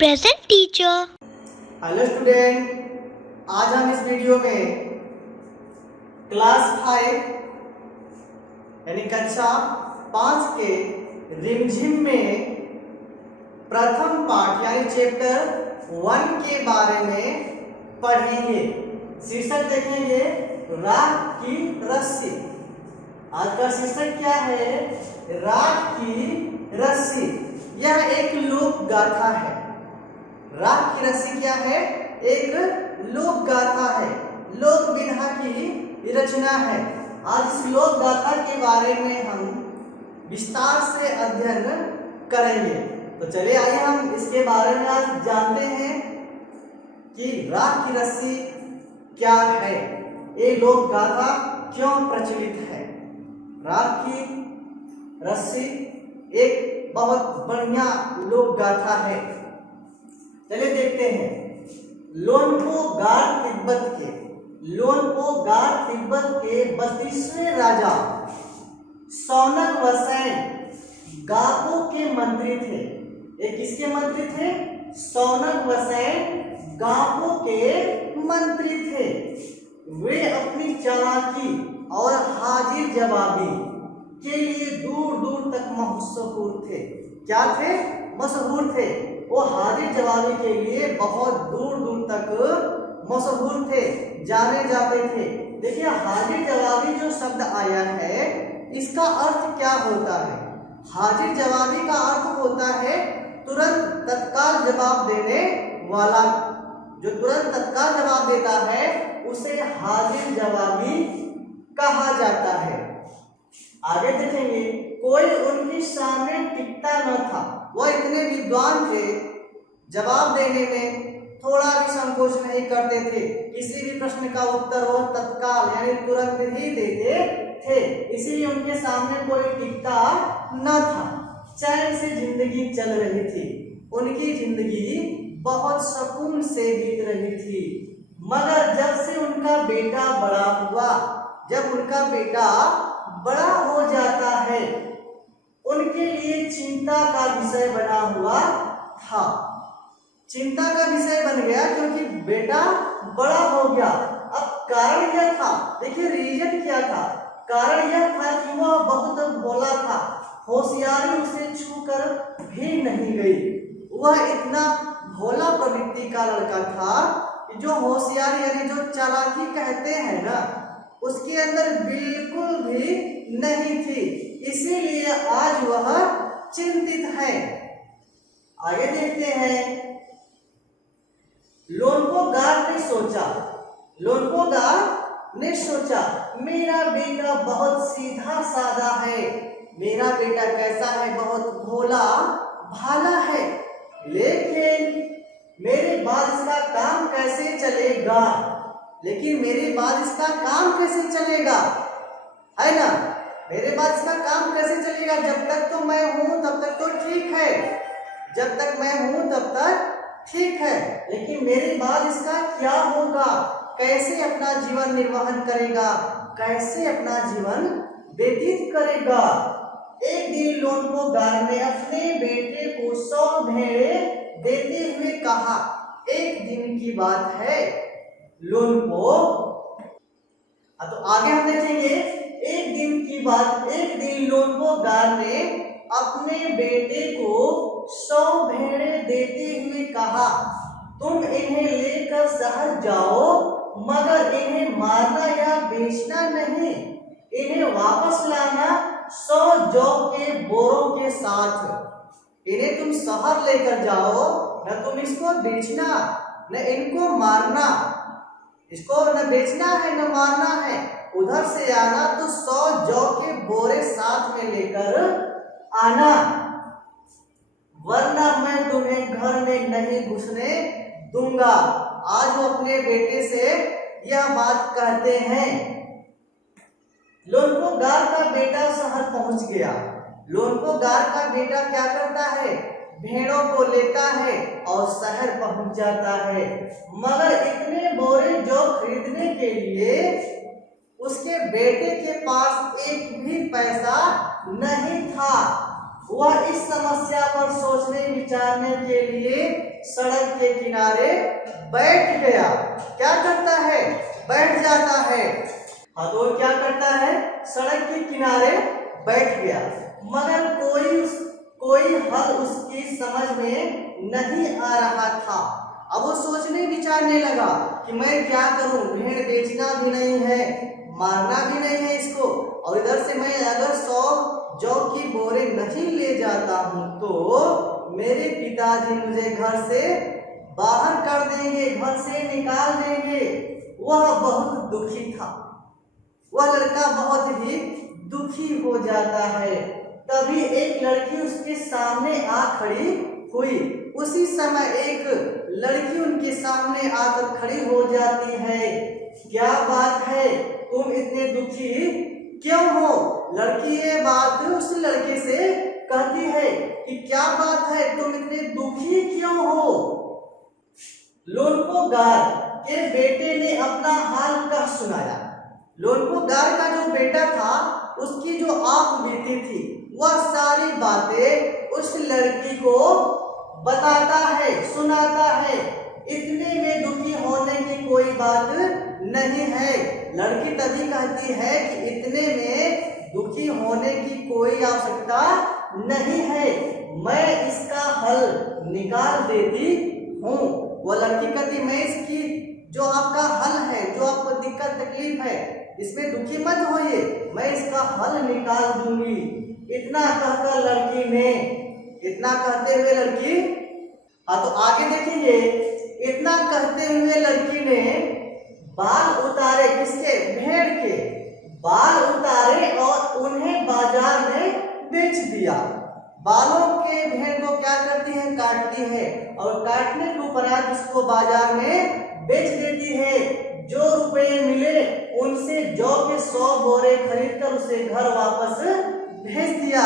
Present teacher. Hello student, आज हम इस वीडियो में क्लास 5 यानी कक्षा 5 के रिमझिम में प्रथम पाठ यानी चैप्टर 1 के बारे में पढ़ेंगे। शीर्षक देखेंगे राख की रस्सी। आज का शीर्षक क्या है? राख की रस्सी। यह एक लोक गाथा है। राख की रस्सी क्या है? एक लोक गाथा है, लोक विधा की रचना है। आज इस लोक गाथा के बारे में हम विस्तार से अध्ययन करेंगे। तो चलिए आइए हम इसके बारे में आज जानते हैं कि राख की रस्सी क्या है, ये लोक गाथा क्यों प्रचलित है। राख की रस्सी एक बहुत बढ़िया लोक गाथा है। चलिए देखते हैं। लोनपो गार तिब्बत के 32वें राजा सौनक वसैन गापो के मंत्री थे। ये किसके मंत्री थे? सौनक वसैन गापो के मंत्री थे। वे अपनी चालाकी और हाजिर जवाबी के लिए दूर दूर तक मशहूर थे। क्या थे? मशहूर थे। वो हाजिर जवाबी के लिए बहुत दूर दूर तक मशहूर थे, जाने जाते थे। देखिए, हाजिर जवाबी जो शब्द आया है, इसका अर्थ क्या होता है? हाजिर जवाबी का अर्थ होता है तुरंत तत्काल जवाब देने वाला। जो तुरंत तत्काल जवाब देता है उसे हाजिर जवाबी कहा जाता है। आगे देखेंगे। कोई उनके सामने टिकता न था। वह इतने विद्वान थे, जवाब देने में थोड़ा भी संकोच नहीं करते थे। किसी भी प्रश्न का उत्तर हो तत्काल यानी तुरंत ही देते थे। इसीलिए उनके सामने कोई टिकता न था। चैन से जिंदगी चल रही थी। उनकी जिंदगी बहुत सुकून से बीत रही थी। मगर जब से उनका बेटा बड़ा हुआ, जब उनका बेटा बड़ा हो जाता है, उनके लिए चिंता का विषय बना हुआ था। चिंता का विषय बन गया क्योंकि बेटा बड़ा हो गया। अब कारण यह था, देखिए रीजन क्या था? कारण यह था कि वह बहुत भोला था। होशियारी उसे छूकर भी नहीं गई। वह इतना भोला प्रवृत्ति का लड़का था कि जो होशियारी यानी जो चालाकी कहते हैं ना, उसके अंदर बिल्कुल भी नहीं थी। इसीलिए आज वह चिंतित है। आगे देखते हैं। लोनपो गार ने सोचा मेरा बेटा बहुत सीधा साधा है। मेरा बेटा कैसा है? बहुत भोला भाला है। लेकिन मेरे बाद इसका काम कैसे चलेगा? है ना? मेरे बाद इसका काम कैसे चलेगा? जब तक तो मैं हूं तब तक तो ठीक है, जब तक मैं हूं तब तक ठीक है। लेकिन मेरे बाद इसका क्या होगा? कैसे अपना जीवन निर्वहन करेगा? कैसे अपना जीवन व्यतीत करेगा? एक दिन लोनपो गार ने अपने बेटे को 100 भेड़ें देते हुए कहा। एक दिन की बात है। लोनपो तो आगे हम देखेंगे। एक दिन लोनपो गार ने अपने बेटे को 100 भेड़ें देते हुए कहा, तुम इन्हें लेकर शहर जाओ, मगर इन्हें मारना या बेचना नहीं। इन्हें वापस लाना 100 जौ के बोरों के साथ। इन्हें तुम शहर लेकर जाओ, न तुम इसको बेचना न इनको मारना। इसको न बेचना है न मारना है। उधर से आना तो 100 जौ के बोरे साथ में लेकर आना, वरना मैं तुम्हें घर में नहीं घुसने दूंगा। आज वो अपने बेटे से यह बात कहते हैं। लोनपो गार का बेटा शहर पहुंच गया। लोनपो गार का बेटा क्या करता है? भेड़ों को लेता है और शहर पहुंच जाता है। मगर इतने बोरे जौ खरीदने के लिए उसके बेटे के पास एक भी पैसा नहीं था। वह इस समस्या पर सोचने विचारने के लिए सड़क के किनारे बैठ गया। क्या करता है? बैठ जाता है। हाँ, तो क्या करता है? सड़क के किनारे बैठ गया, मगर कोई हल उसकी समझ में नहीं आ रहा था। अब वो सोचने विचारने लगा कि मैं क्या करूं, भेड़ बेचना भी नहीं है, मारना भी नहीं है इसको, और इधर से मैं अगर 100 जौ की बोरे नहीं ले जाता हूं तो मेरे पिताजी मुझे घर से बाहर कर देंगे, घर से निकाल देंगे। वह बहुत दुखी था। वह लड़का बहुत ही दुखी हो जाता है। तभी एक लड़की उसके सामने आ खड़ी हुई। उसी समय एक लड़की उनके सामने आकर खड़ी हो जाती है। क्या बात है, तुम इतने दुखी क्यों हो? लड़की ये बात उस लड़के से कहती है कि क्या बात है, तुम इतने दुखी क्यों हो? लोनपोगार के बेटे ने अपना हाल कह सुनाया। लोनपोगार का जो बेटा था उसकी जो आंख बीती थी वह सारी बातें उस लड़की को बताता है, सुनाता है। इतने में दुखी होने की कोई बात नहीं है। लड़की तभी कहती है कि इतने में दुखी होने की कोई आवश्यकता नहीं है, मैं इसका हल निकाल देती हूँ। वो लड़की कहती मैं इसकी जो आपका हल है, जो आपको दिक्कत तकलीफ है, इसमें दुखी मत होइए, मैं इसका हल निकाल दूंगी। इतना कहकर लड़की ने, इतना कहते हुए लड़की, हाँ तो आगे देखेंगे, इतना कहते हुए लड़की ने बाल उतारे, किसके? भेड़ के बाल उतारे और उन्हें बाजार में बेच दिया। बालों के भेड़ को क्या करती है? काटती है, और काटने के उपरांत उसको बाजार में बेच देती है। जो रुपए मिले उनसे जौ के 100 बोरे खरीदकर उसे घर वापस भेज दिया।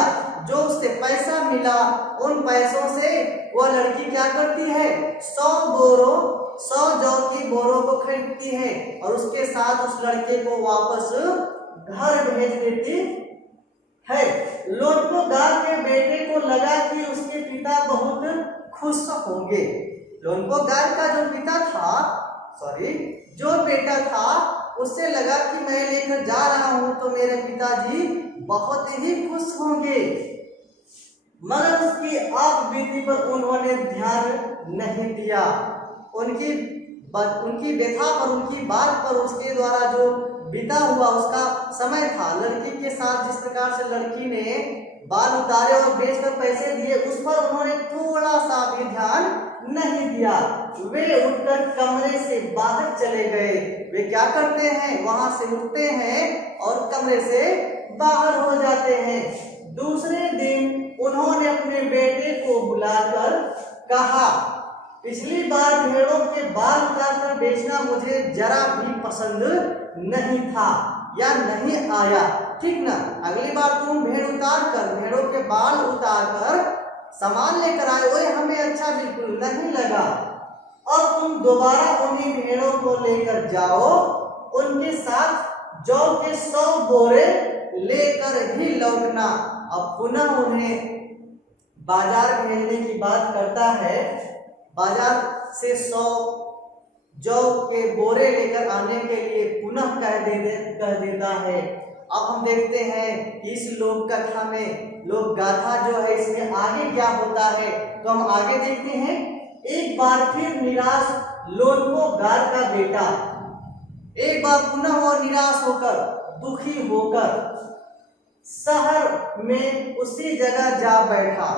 जो उससे पैसा मिला उन पैसों से वो लड़की क्या करती है? 100 जौ की बोरों को खरीदती है और उसके साथ उस लड़के को वापस घर भेज देती है। लोनपोगार के बेटे को लगा कि उसके पिता बहुत खुश होंगे। लोनपोगार का जो पिता था, जो बेटा था, उससे लगा कि मैं लेकर जा रहा हूं तो मेरे पिताजी बहुत ही खुश होंगे, मगर उसकी आंख बीती पर उन्होंने ध्यान नहीं दिया। उनकी व्यथा पर, उनकी बात पर, उसके द्वारा जो बीता हुआ उसका समय था, लड़की के साथ जिस प्रकार से लड़की ने बाल उतारे और बेचकर पैसे दिए, उस पर उन्होंने थोड़ा सा भी ध्यान नहीं दिया। वे उठकर कमरे से बाहर चले गए। वे क्या करते हैं? वहां से उठते हैं और कमरे से बाहर हो जाते हैं। दूसरे दिन उन्होंने अपने बेटे को बुलाकर कहा, पिछली बार भेड़ों के बाल उतारकर बेचना मुझे जरा भी पसंद नहीं था या नहीं आया, ठीक ना? अगली बार तुम भेड़ों के बाल उतार कर सामान लेकर आए, ओए हमें अच्छा बिल्कुल नहीं लगा। अब तुम दोबारा उन्हीं भेड़ों को लेकर जाओ, उनके साथ जौ के 100 बोरे लेकर ही लौटना। अब पुनः उन्हें बाजार भेजने की बात करता है। बाजार से 100 जौ के बोरे लेकर आने के लिए पुनः कह देता है। अब हम देखते हैं कि इस लोक कथा में, लोक गाथा जो है, इसमें आगे क्या होता है, तो हम आगे देखते हैं। एक बार फिर निराश लोनपोगार का बेटा एक बार पुनः वो निराश होकर, दुखी होकर शहर में उसी जगह जा बैठा।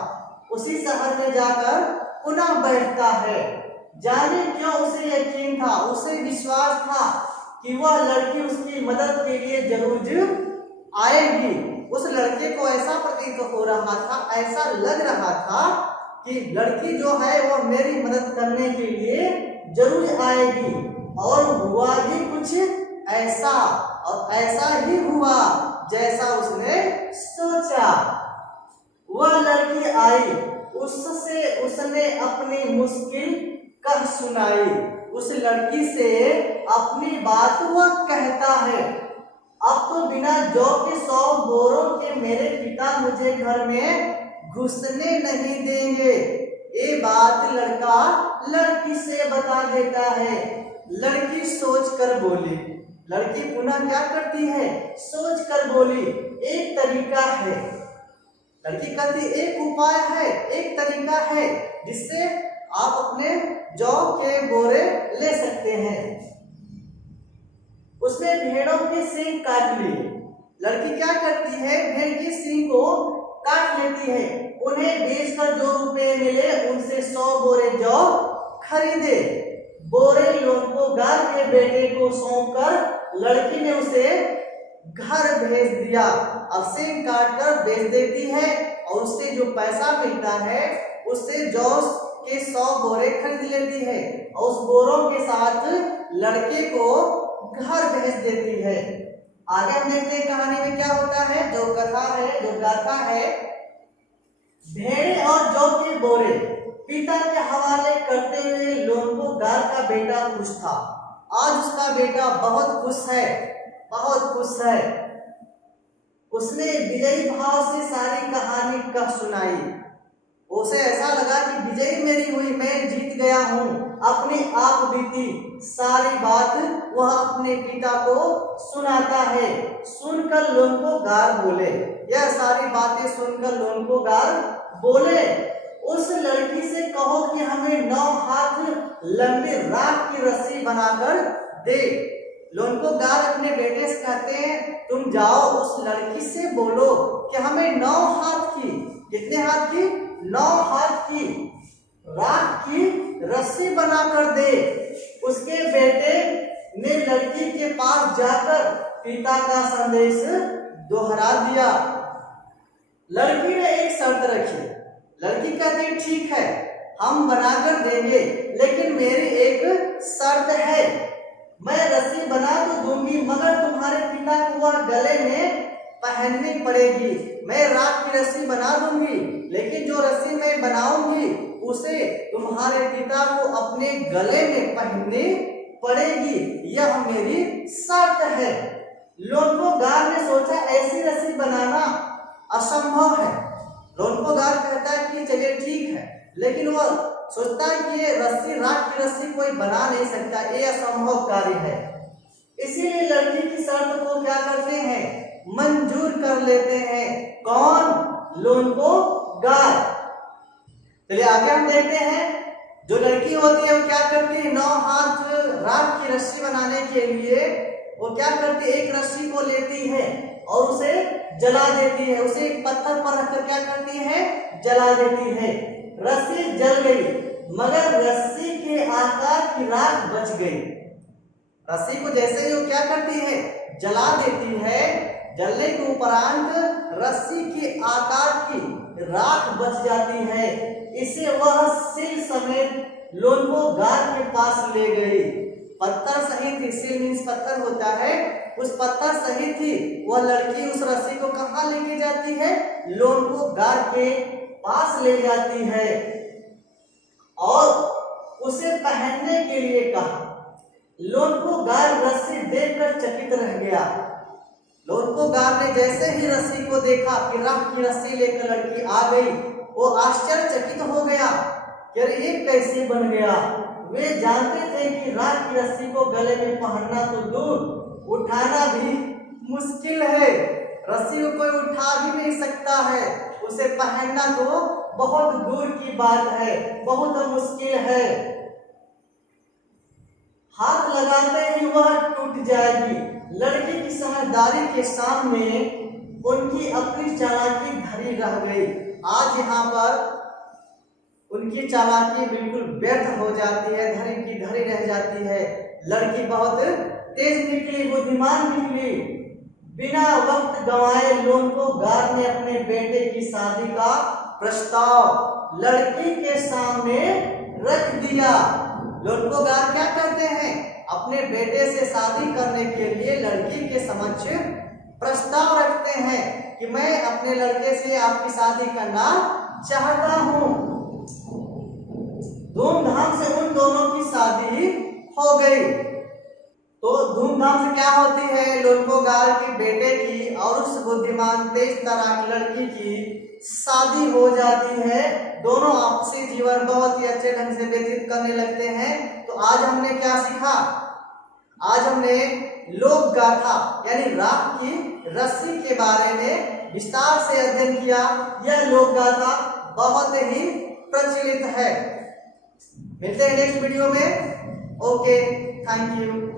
उसी शहर में जाकर पुनः बैठता है। जाने क्यों उसे यकीन था, उसे विश्वास था कि वह लड़की उसकी मदद के लिए जरूर आएगी। उस लड़के को ऐसा प्रतीत हो रहा था, ऐसा लग रहा था कि लड़की जो है वो मेरी मदद करने के लिए जरूर आएगी। और हुआ भी कुछ ऐसा, और ऐसा ही हुआ जैसा उसने सोचा। वह लड़की आई, उसने अपनी मुश्किल कह सुनाई। उस लड़की से अपनी बात वह कहता है, अब तो बिना जौ के 100 बोरों के मेरे पिता मुझे घर में घुसने नहीं देंगे। ये बात लड़का लड़की से बता देता है। लड़की सोच कर बोली, लड़की पुनः क्या करती है, सोच कर बोली, एक तरीका है। लड़की कहती एक उपाय है, एक तरीका है जिससे आप अपने जौ के बोरे ले सकते हैं। उसने भेड़ों के सींग काट लिए। लड़की क्या करती है, भेड़ की सींग को काट लेती है। उन्हें बेचकर जो रुपए मिले उनसे 100 बोरे जौ खरीदे। बोरे लोनपोगार के बेटे को सौंपकर लड़की ने उसे घर भेज दिया। अब सींग काट कर बेच देती है और उससे जो पैसा मिलता है उससे जौ के 100 बोरे खरीद लेती है और उस बोरों के साथ लड़के को घर भेज देती है। आगे हम देखते हैं कहानी में क्या होता है। जो कथा है, जो गाथा है, भेड़े और जौ के बोरे पिता के हवाले करते हुए लोनपोगार का बेटा खुश था। आज उसका बेटा बहुत खुश है, बहुत खुश है। उसने विजयी भाव से सारी कहानी कह सुनाई। उसे ऐसा लगा कि विजयी मेरी हुई, मैं जीत गया हूँ, अपनी आप बीती सारी बात वह अपने पिता को सुनाता है। सुनकर लोनपोगार बोले, यह सारी बातें सुनकर लोनपोगार बोले, उस लड़की से कहो कि हमें 9 हाथ लंबी राख की रस्सी बनाकर दे। लोनपोगार अपने बेटे से कहते हैं, तुम जाओ उस लड़की से बोलो कि हमें 9 हाथ की, कितने हाथ की, 9 हाथ की राख की रस्सी बनाकर दे। उसके बेटे ने लड़की के पास जाकर पिता का संदेश दोहरा दिया। लड़की ने एक शर्त रखी। लड़की कहती ठीक है, हम बनाकर देंगे, लेकिन मेरी एक शर्त है, मैं रस्सी बना तो दूंगी मगर तुम्हारे पिता को वह गले में पहननी पड़ेगी। मैं राख की रस्सी बना दूंगी, लेकिन जो रस्सी मैं बनाऊंगी उसे तुम्हारे पिता को अपने गले में पहननी पड़ेगी, यह मेरी शर्त है। लोनपोगार ने सोचा ऐसी रस्सी बनाना असंभव है। लोनपोगार कहता है कि चलिए ठीक है, लेकिन वह सोचता है कि ये रस्सी, राख की रस्सी कोई बना नहीं सकता, ये असंभव कार्य है। इसीलिए लड़की की शर्त को क्या करते हैं, मंजूर कर लेते हैं। कौन, लोनपोगार। चलिए आगे हम देखते हैं। जो लड़की होती है वो क्या करती है, 9 हाथ राख की रस्सी बनाने के लिए वो क्या करती है, एक रस्सी को लेती है और उसे जला देती है। उसे एक पत्थर पर रखकर क्या करती है, जला देती है। रस्सी जल गई मगर रस्सी के आकार की राख बच गई। रस्सी को जैसे ही वो क्या करती है, जला देती है, जलने के उपरांत रस्सी के आकार की राख बच जाती है। इसे वह सिल समेत लोनपोगार के पास ले गई। पत्थर सही थी, सिल मीन्स पत्थर होता है, उस पत्थर सही थी। वह लड़की उस रस्सी को कहाँ लेके जाती है, लोनपोगार के पास ले जाती है और उसे पहनने के लिए कहा। लोनपोगार रस्सी देखकर चकित रह गया। लोनपोगार ने जैसे ही रस्सी को देखा कि राख की रस्सी लेकर लड़की आ गई, वो आश्चर्यचकित हो गया कि अरे ये कैसे बन गया। वे जानते थे कि राख की रस्सी को गले में पहनना तो दूर, उठाना भी मुश्किल है। रस्सी को कोई उठा भी नहीं सकता है, उसे पहनना तो बहुत दूर की बात है, बहुत मुश्किल है। हाथ लगाते ही वह टूट जाएगी। लड़की की समझदारी के सामने उनकी अपनी चालाकी धरी रह गई। आज यहाँ पर उनकी चालाकी बिल्कुल व्यर्थ हो जाती है, धरी की धरी रह जाती है। लड़की बहुत तेज निकली, बुद्धिमान निकली। बिना वक्त गंवाए लोनपोगार ने अपने बेटे की शादी का प्रस्ताव लड़की के सामने रख दिया। लोनपोगार क्या करते हैं, अपने बेटे से शादी करने के लिए लड़की के समक्ष प्रस्ताव रखते हैं कि मैं अपने लड़के से आपकी शादी करना चाहता हूं। धूमधाम से उन दोनों की शादी हो गई। तो धूमधाम से क्या होती है, लोटकोगाल के बेटे की और उस बुद्धिमान तेज तराक लड़की की शादी हो जाती है। दोनों आपसी जीवन बहुत ही अच्छे ढंग से व्यतीत करने लगते हैं। तो आज हमने क्या सीखा, आज हमने लोक गाथा यानी राख की रस्सी के बारे में विस्तार से अध्ययन किया। यह लोक गाथा बहुत ही प्रचलित है। मिलते हैं नेक्स्ट वीडियो में। Okay, thank you.